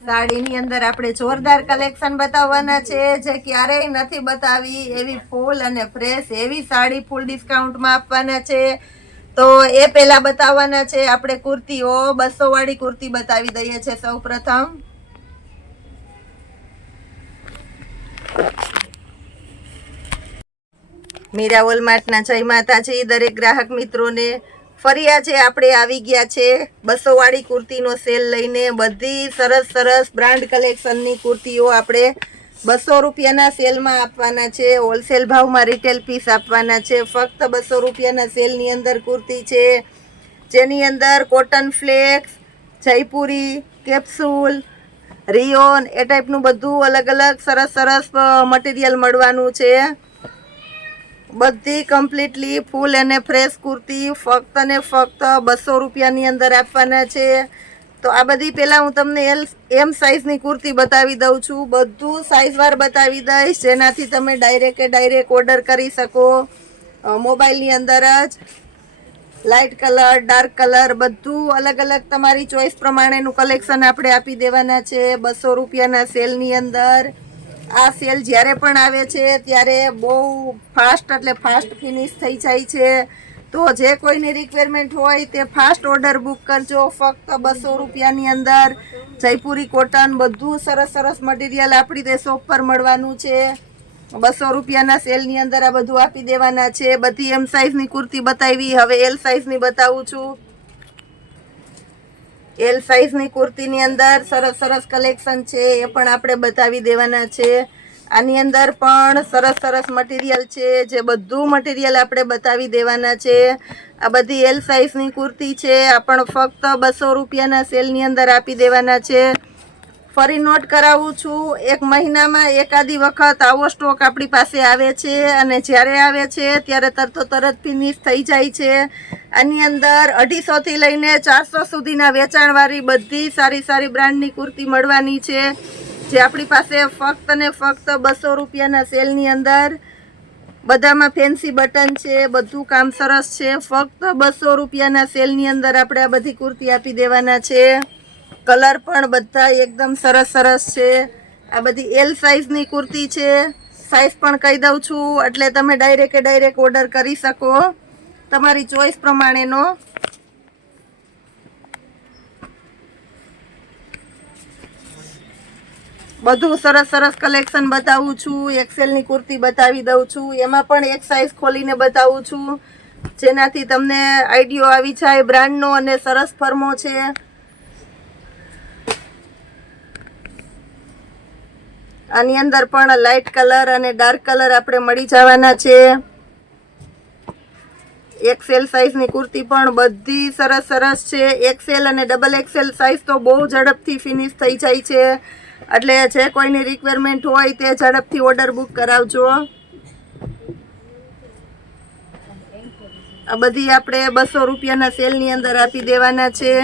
સાડીની અંદર આપણે જોરદાર કલેક્શન બતાવવાના છે, જે ક્યારેય નથી બતાવી એવી ફૂલ અને ફ્રેશ એવી સાડી ફૂલ ડિસ્કાઉન્ટમાં આપવાના છે. તો એ પહેલા બતાવવાના છે આપણે કુર્તીઓ. 200 વાળી કુર્તી બતાવી દઈએ છે સૌ પ્રથમ. મીરા વોલમાર્ટના જય માતાજી દરેક ગ્રાહક મિત્રોને. ફરી આજે આપણે આવી ગયા છે 200 વાળી કુર્તીનો સેલ લઈને. બધી સરસ સરસ બ્રાન્ડ કલેક્શનની કુર્તીઓ આપણે 200 રૂપિયાના સેલમાં આપવાના છે. હોલસેલ ભાવમાં રિટેલ પીસ આપવાના છે. ફક્ત 200 રૂપિયાના સેલની અંદર કુર્તી છે, જેની અંદર cotton flax, Jaipuri, capsule, rayon એ ટાઈપનું બધું અલગ અલગ સરસ સરસ મટીરિયલ મળવાનું છે. બધી કમ્પ્લીટલી ફૂલ અને ફ્રેશ કુર્તી ફક્ત ને ફક્ત 200 રૂપિયાની અંદર આપવાના છે. તો આ બધી પહેલાં હું તમને એમ સાઇઝની કુર્તી બતાવી દઉં છું. બધું સાઇઝવાર બતાવી દઈશ, જેનાથી તમે ડાયરેક્ટ ઓર્ડર કરી શકો મોબાઈલની અંદર જ. લાઇટ કલર, ડાર્ક કલર બધું અલગ અલગ તમારી ચોઈસ પ્રમાણેનું કલેક્શન આપણે આપી દેવાના છે 200 રૂપિયાના સેલની અંદર. આ સેલ જ્યારે પણ આવે છે ત્યારે બહુ ફાસ્ટ એટલે ફાસ્ટ ફિનિશ થઈ જાય છે. તો જે કોઈની રિક્વાયરમેન્ટ હોય તે ફાસ્ટ ઓર્ડર બુક કરજો. ફક્ત 200 રૂપિયાની અંદર જયપુરી કોટન બધું સરસ સરસ મટીરિયલ આપણી તે શોપ પર મળવાનું છે. 200 રૂપિયાના સેલની અંદર આ બધું આપી દેવાના છે. બધી એમ સાઇઝની કુર્તી બતાવી, હવે એલ સાઇઝની બતાવું છું. એલ સાઇઝની કુર્તીની અંદર સરસ સરસ કલેક્શન છે, એ પણ આપણે બતાવી દેવાના છે. આની અંદર પણ સરસ સરસ મટીરિયલ છે, જે બધું મટીરિયલ આપણે બતાવી દેવાના છે. આ બધી એલ સાઇઝની કુર્તી છે, આ પણ ફક્ત 200 રૂપિયાના સેલની અંદર આપી દેવાના છે. ફરી નોટ કરાવું છું, એક મહિનામાં એકાદી વખત આવો સ્ટોક આપણી પાસે આવે છે, અને જ્યારે આવે છે ત્યારે તરત ફિનિશ થઈ જાય છે. આની અંદર 250થી લઈને 400 સુધીના વેચાણવાળી બધી સારી સારી બ્રાન્ડની કુર્તી મળવાની છે, જે આપણી પાસે ફક્ત ને ફક્ત 200 રૂપિયાના સેલની અંદર. બધામાં ફેન્સી બટન છે, બધું કામ સરસ છે. ફક્ત 200 રૂપિયાના સેલની અંદર આપણે આ બધી કુર્તી આપી દેવાના છે. કલર પણ બધા એકદમ સરસ સરસ છે. આ બધી એલ સાઇઝની કુર્તી છે. સાઇઝ પણ કહી દઉં છું, એટલે તમે ડાયરેક્ટ ઓર્ડર કરી શકો તમારી ચોઈસ પ્રમાણેનો. બધું સરસ સરસ કલેક્શન બતાવું છું. એક્સેલની કુર્તી બતાવી દઉં છું, એમાં પણ એક સાઇઝ ખોલીને બતાવું છું, જેનાથી તમને આઈડિયો આવી જાય બ્રાન્ડનો. અને સરસ ફર્મો છે. આની અંદર પણ લાઇટ કલર અને ડાર્ક કલર આપણે મળી જવાના છે. એક્સેલ સાઇઝની કુર્તી પણ બધી સરસ સરસ છે. એક્સેલ અને ડબલ એક્સેલ સાઇઝ તો બહુ ઝડપથી ફિનિશ થઈ જાય છે, એટલે જે કોઈની રિક્વાયરમેન્ટ હોય તે ઝડપથી ઓર્ડર બુક કરાવજો. આ બધી આપણે 200 રૂપિયાના સેલની અંદર આપી દેવાના છે.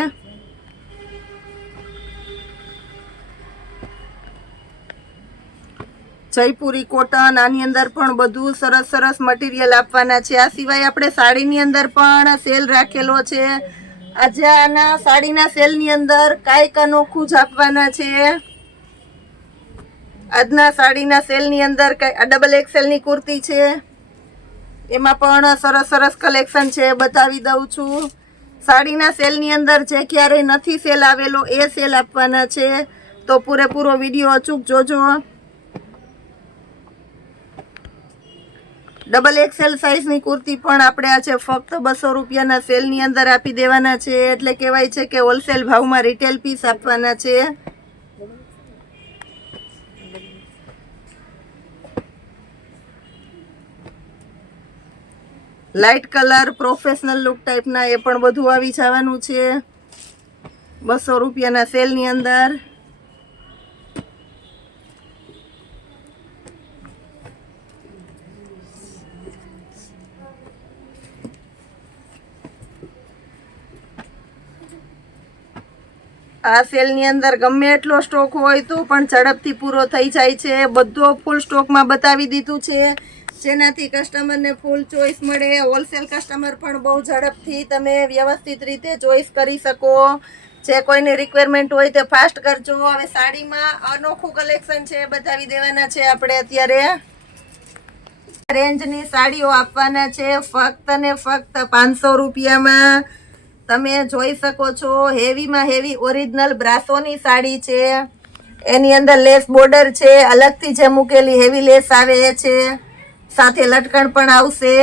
જયપુરી કોટન, આની અંદર પણ બધું સરસ સરસ મટીરિયલ આપવાના છે. આ સિવાય આપણે સાડીની અંદર પણ સેલ રાખેલો છે. આજે આના સાડીના સેલની અંદર કાંઈક અનોખું જ આપવાના છે. આજના સાડીના સેલની અંદર ડબલ એક્સેલની કુર્તી છે, એમાં પણ સરસ સરસ કલેક્શન છે, બતાવી દઉં છું. સાડીના સેલની અંદર જે ક્યારેય નથી સેલ આવેલો એ સેલ આપવાના છે, તો પૂરેપૂરો વિડીયો અચૂક જોજો. ડબલ એક્સેલ સાઇઝની કુર્તી પણ આપણે આજે ફક્ત 200 રૂપિયાના સેલની અંદર આપી દેવાના છે. એટલે કહેવાય છે કે હોલસેલ ભાવમાં રિટેલ પીસ આપવાના છે. લાઇટ કલર પ્રોફેશનલ લુક ટાઈપના એ પણ બધું આવી જવાનું છે 200 રૂપિયાના સેલની અંદર. આ સેલની અંદર ગમે એટલો સ્ટોક હોય તો પણ ઝડપથી પૂરો થઈ જાય છે. બધો ફૂલ સ્ટોકમાં બતાવી દીધું છે, જેનાથી કસ્ટમરને ફૂલ ચોઈસ મળે. હોલસેલ કસ્ટમર પણ બહુ ઝડપથી તમે વ્યવસ્થિત રીતે ચોઈસ કરી શકો. જે કોઈની રિક્વાયરમેન્ટ હોય તે ફાસ્ટ કરજો. હવે સાડીમાં અનોખું કલેક્શન છે, બતાવી દેવાના છે આપણે અત્યારે. રેન્જની સાડીઓ આપવાના છે ફક્ત ને ફક્ત 500 રૂપિયામાં. તમે જોઈ શકો છો હેવીમાં હેવી ઓરિજિનલ બ્રાસોની સાડી છે. એની અંદર લેસ બોર્ડર છે, અલગથી જે મૂકેલી હેવી લેસ આવે છે, સાથે લટકણ પણ આવશે.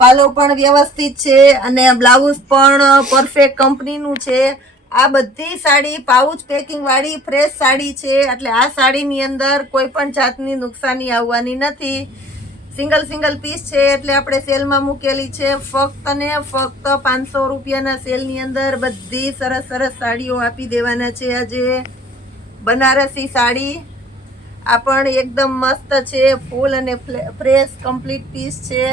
પાલો પણ વ્યવસ્થિત છે અને બ્લાઉઝ પણ પરફેક્ટ કંપનીનું છે. આ બધી સાડી પાઉચ પેકિંગ વાળી ફ્રેશ સાડી છે, એટલે આ સાડીની અંદર કોઈ પણ જાતની નુકસાની આવવાની નથી. સિંગલ પીસ છે એટલે આપણે સેલમાં મૂકેલી છે. ફક્ત ને ફક્ત 500 રૂપિયાના સેલની અંદર બધી સરસ સાડીઓ આપી દેવાના છે આજે. બનારસી સાડી આ પણ એકદમ મસ્ત છે, ફૂલ અને ફ્રેશ કમ્પ્લીટ પીસ છે.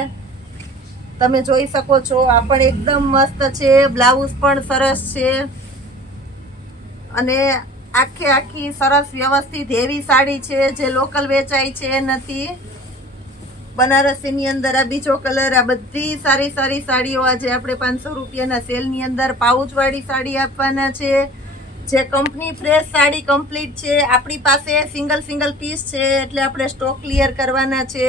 તમે જોઈ શકો છો આ પણ એકદમ મસ્ત છે. બ્લાઉઝ પણ સરસ છે અને આખી સરસ વ્યવસ્થિત હેવી સાડી છે, જે લોકલ વેચાય છે નથી. બનારસીની અંદર આ બીજો કલર. આ બધી સારી સાડીઓ આજે આપણે 500 રૂપિયાના સેલની અંદર પાઉચવાળી સાડી આપવાના છે. જે કંપની ફ્રેશ સાડી કમ્પ્લીટ છે. આપણી પાસે સિંગલ પીસ છે એટલે આપણે સ્ટોક ક્લિયર કરવાના છે.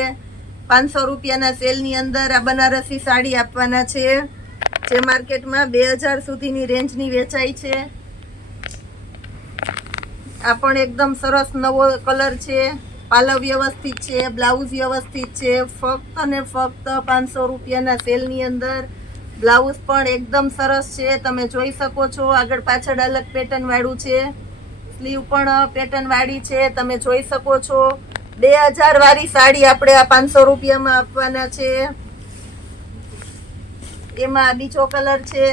500 રૂપિયાના સેલની અંદર આ બનારસી સાડી આપવાના છે, જે માર્કેટમાં 2000 સુધીની રેન્જની વેચાય છે. આ પણ એકદમ સરસ નવો કલર છે. પાલવ વ્યવસ્થિત છે, બ્લાઉઝ વ્યવસ્થિત છે. ફક્ત ને ફક્ત 500 રૂપિયાના સેલની અંદર. બ્લાઉઝ પણ એકદમ સરસ છે, તમે જોઈ શકો છો. આગળ પાછળ અલગ પેટર્ન વાળું છે, સ્લીવ પણ પેટર્ન વાળી છે, તમે જોઈ શકો છો. 2000 વાળી સાડી આપણે આ 500 રૂપિયામાં આપવાના છે. એમાં બીજો કલર છે,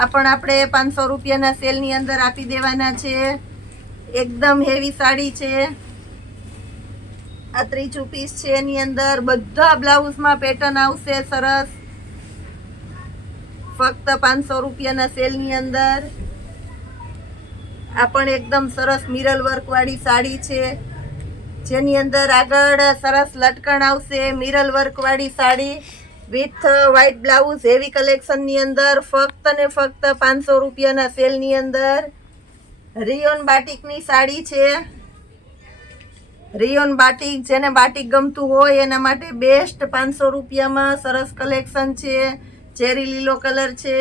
આ પણ આપણે 500 રૂપિયાના સેલની અંદર આપી દેવાના છે. એકદમ હેવી સાડી છે. આ ત્રીજું પીસ છે, એની અંદર બધા બ્લાઉઝમાં પેટર્ન આવશે સરસ. ફક્ત 500 રૂપિયાના સેલની અંદર. આ પણ એકદમ સરસ મિરર વર્ક વાળી સાડી છે, જેની અંદર આગળ સરસ લટકણ આવશે. મિરર વર્ક વાળી sari with white blouse heavy કલેક્શનની અંદર. ફક્ત ને ફક્ત 500 રૂપિયાના સેલની અંદર. રિયોન બાટિકની સાડી છે. રિયોન બાટિક, જેને બાટિક ગમતું હોય એના માટે બેસ્ટ. 500 રૂપિયામાં સરસ કલેક્શન છે. ચેરી લીલો કલર છે,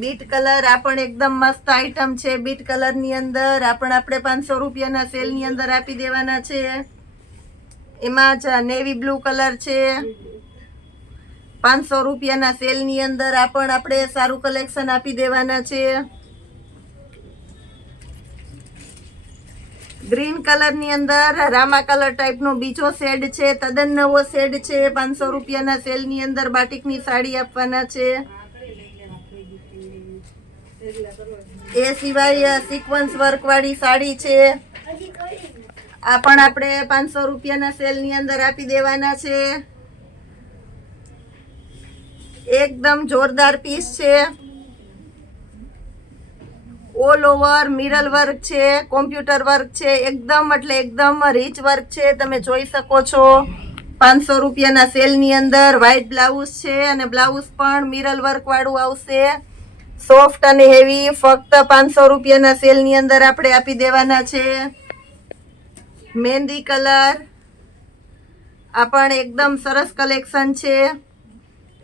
બીટ કલર. આ પણ એકદમ મસ્ત આઈટમ છે બીટ કલરની અંદર. આ પણ આપણે 500 રૂપિયાના સેલની અંદર આપી દેવાના છે. એમાં જ નેવી બ્લુ કલર છે, 500 રૂપિયાના સેલની અંદર. આ પણ આપણે સારું કલેક્શન આપી દેવાના છે. ગ્રીન કલરની અંદર રામા કલર ટાઈપનો બીજો શેડ છે, તદ્દન નવો શેડ છે. 500 રૂપિયાના સેલની અંદર બાટિકની સાડી આપવાના છે. એ સિવાય સિક્વન્સ વર્ક વાળી સાડી છે. આ પણ આપણે 500 રૂપિયાના સેલની અંદર આપી દેવાના છે. એકદમ જોરદાર પીસ છે. ઓલ ઓવર મિરર વર્ક છે, કોમ્પ્યુટર વર્ક છે, એકદમ એટલે એકદમ રીચ વર્ક છે, તમે જોઈ શકો છો. 500 રૂપિયાના સેલની અંદર વ્હાઈટ બ્લાઉઝ છે અને બ્લાઉઝ પણ મિરર વર્ક વાળું આવશે. સોફ્ટ અને હેવી. ફક્ત 500 રૂપિયાના સેલની અંદર આપણે આપી દેવાના છે. મહેંદી કલર. આ પણ એકદમ સરસ કલેક્શન છે.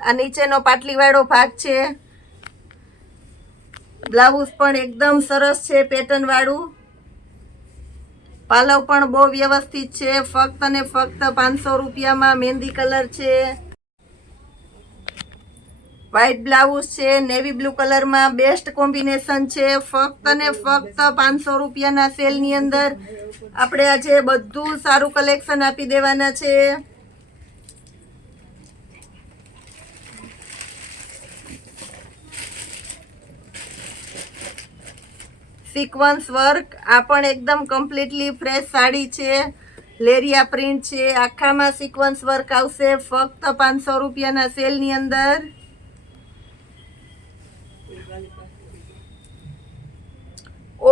આ નીચેનો પાટલીવાળો ભાગ છે. બ્લાઉઝ પણ એકદમ સરસ છે પેટર્ન વાળું. પાલવ પણ બહુ વ્યવસ્થિત છે. ફક્ત ને ફક્ત 500 રૂપિયામાં મહેંદી કલર છે. વ્હાઈટ બ્લાઉઝ છે, નેવી બ્લુ કલરમાં બેસ્ટ કોમ્બિનેશન છે. ફક્ત ને ફક્ત 500 રૂપિયાના સેલની અંદર આપણે આજે બધું સારું કલેક્શન આપી દેવાના છે. Sequence work. આ પણ એકદમ કમ્પ્લીટલી ફ્રેશ સાડી છે. લેરિયા પ્રિન્ટ છે, આખામાં સિક્વન્સ વર્ક આવશે. ફક્ત 500 રૂપિયાના સેલની અંદર.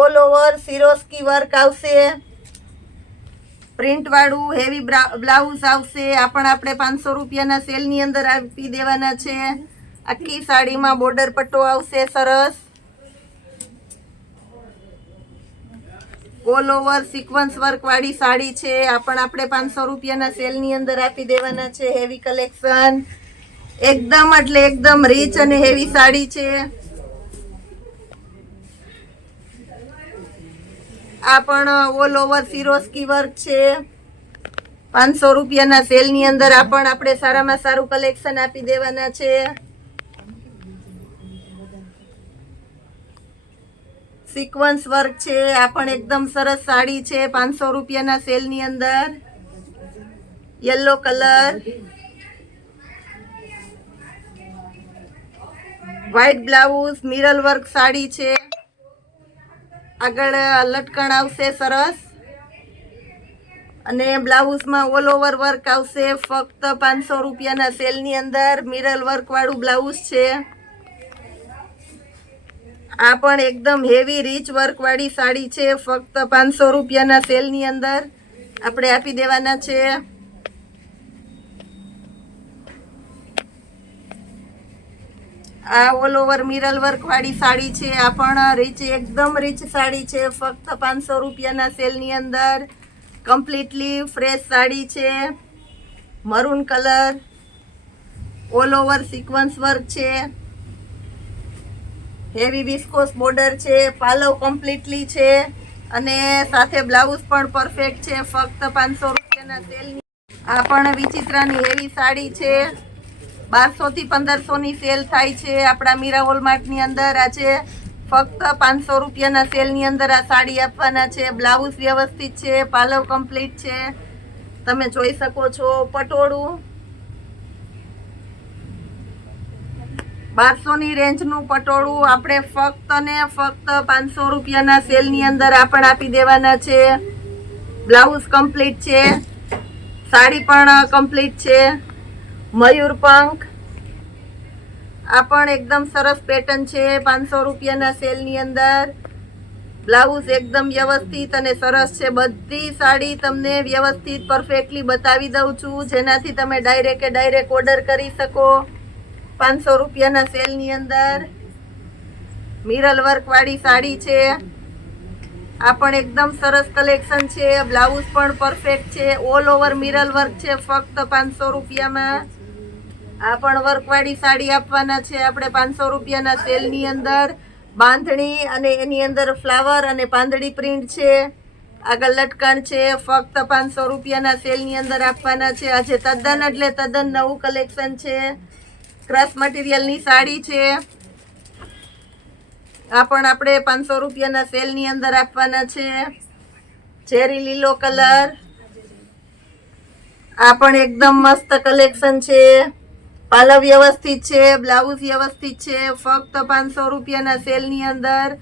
ઓલ ઓવર સિરોસ્કી વર્ક આવશે. પ્રિન્ટ વાળું હેવી બ્લાઉઝ આવશે. આ પણ આપણે 500 રૂપિયાના સેલની અંદર આપી દેવાના છે. આખી સાડીમાં બોર્ડર પટ્ટો આવશે સરસ. ઓલ ઓવર સિક્વન્સ વર્ક વાળી સાડી છે. આ પણ આપણે 500 રૂપિયાના સેલની અંદર આપી દેવાના છે. હેવી કલેક્શન, એકદમ એટલે એકદમ રીચ અને હેવી સાડી છે. આ પણ ઓલ ઓવર ફિરોસ્કી વર્ક છે. 500 રૂપિયાના સેલની અંદર આ પણ આપણે સારામાં સારું કલેક્શન આપી દેવાના છે. સિક્વન્સ વર્ક છે. આ પણ એકદમ સરસ સાડી છે. 500 રૂપિયાના સેલની અંદર. Yellow colour, white blouse, mirror work sari છે. આગળ લટકણ આવશે સરસ અને બ્લાઉઝમાં ઓલ ઓવર વર્ક આવશે. ફક્ત 500 રૂપિયાના સેલની અંદર મિરર વર્ક વાળું બ્લાઉઝ છે. આ પણ એકદમ હેવી રીચ વર્ક વાળી સાડી છે. ફક્ત 500 રૂપિયાના સેલની અંદર આપણે આપી દેવાના છે. આ ઓલ ઓવર મિરર વર્ક વાળી સાડી છે. આ પણ રીચ, એકદમ રીચ સાડી છે. ફક્ત 500 રૂપિયાના સેલની અંદર. કમ્પ્લીટલી ફ્રેશ સાડી છે. Maroon colour, all over sequence work છે. હેવી વિસ્કોસ બોર્ડર છે. પાલવ કમ્પ્લીટલી છે અને સાથે બ્લાઉઝ પણ પરફેક્ટ છે. ફક્ત 500 રૂપિયાના સેલની. આ પણ વિચિત્રાની હેવી સાડી છે. 1200 થી 1500 ની સેલ થાય છે આપણા મીરા હોલમાર્ટની અંદર. આજે ફક્ત 500 રૂપિયાના સેલની અંદર આ સાડી આપવાના છે. બ્લાઉઝ વ્યવસ્થિત છે, પાલવ કમ્પ્લીટ છે, તમે જોઈ શકો છો. પટોળું 1200 ની રેન્જનું પટોળું આપણે ફક્ત ને ફક્ત 500 રૂપિયાના સેલની અંદર આપણે આપી દેવાના છે. બ્લાઉઝ કમ્પ્લીટ છે, સાડી પણ કમ્પ્લીટ છે. મયુરપંખ, આ પણ એકદમ સરસ પેટર્ન છે. 500 રૂપિયાના સેલની અંદર. બ્લાઉઝ એકદમ વ્યવસ્થિત અને સરસ છે. બધી સાડી તમને વ્યવસ્થિત પરફેક્ટલી બતાવી દઉં છું, જેનાથી તમે ડાયરેક્ટ ઓર્ડર કરી શકો. 500 રૂપિયાના સેલની અંદર મિરર વર્ક વાળી સાડી છે. આ પણ એકદમ સરસ કલેક્શન છે. બ્લાઉઝ પણ પરફેક્ટ છે. ઓલ ઓવર મિરર વર્ક છે. ફક્ત 500 રૂપિયામાં આ પણ વર્કવાળી સાડી આપવાના છે આપણે 500 રૂપિયાના સેલની અંદર. બાંધણી અને એની અંદર ફ્લાવર અને પાંદડી પ્રિન્ટ છે. આગળ લટકણ છે. ફક્ત 500 રૂપિયાના સેલની અંદર આપવાના છે. આજે તદ્દન એટલે તદ્દન નવું કલેક્શન છે. ક્રશ મટીરિયલની સાડી છે. આ પણ આપણે 500 રૂપિયાના સેલની અંદર આપવાના છે. ચેરી લીલો કલર, આ પણ એકદમ મસ્ત કલેક્શન છે. પાલવ વ્યવસ્થિત છે, બ્લાઉઝ વ્યવસ્થિત છે. ફક્ત 500 રૂપિયાના સેલની અંદર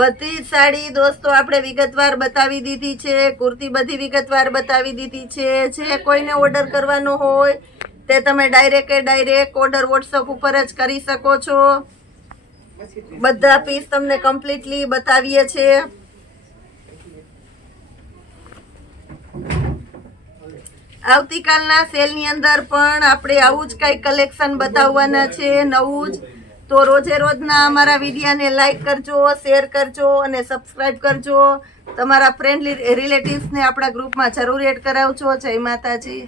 બધી જ સાડી દોસ્તો આપણે વિગતવાર બતાવી દીધી છે. કુર્તી બધી વિગતવાર બતાવી દીધી છે. જે કોઈને ઓર્ડર કરવાનો હોય તે તમે ડાયરેક્ટ ઓર્ડર વોટ્સઅપ ઉપર જ કરી શકો છો. બધા પીસ તમને કમ્પ્લીટલી બતાવીએ છીએ. આવતીકાલના સેલની અંદર પણ આપણે આવું જ કંઈક કલેક્શન બતાવવાના છે, નવું જ. તો રોજે રોજના અમારા વિડીયોને લાઈક કરજો, શેર કરજો અને સબસ્ક્રાઈબ કરજો. તમારા ફ્રેન્ડ રિલેટિવ્સને આપણા ગ્રુપમાં જરૂર એડ કરાવજો. જય માતાજી.